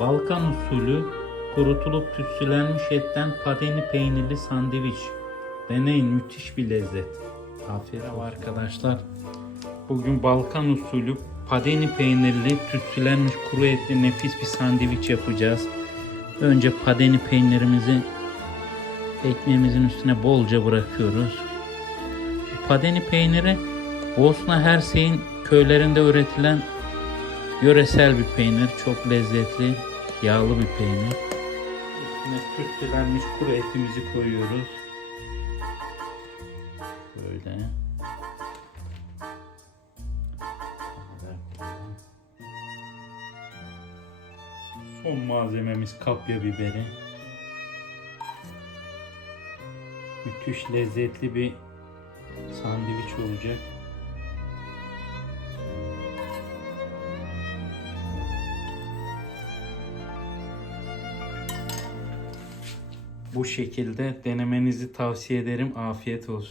Balkan usulü kurutulup tütsülenmiş etten padeni peynirli sandviç. Deneyin müthiş bir lezzet. Afiyet olsun arkadaşlar. Bugün Balkan usulü padeni peynirli tütsülenmiş kuru etli nefis bir sandviç yapacağız. Önce padeni peynirimizi ekmeğimizin üstüne bolca bırakıyoruz. Padeni peyniri Bosna Hersey'in köylerinde üretilen yöresel bir peynir. Çok lezzetli, yağlı bir peynir. Üstüne tütsülenmiş kuru etimizi koyuyoruz. Şöyle. Son malzememiz kapya biberi. Müthiş lezzetli bir sandviç olacak. Bu şekilde denemenizi tavsiye ederim. Afiyet olsun.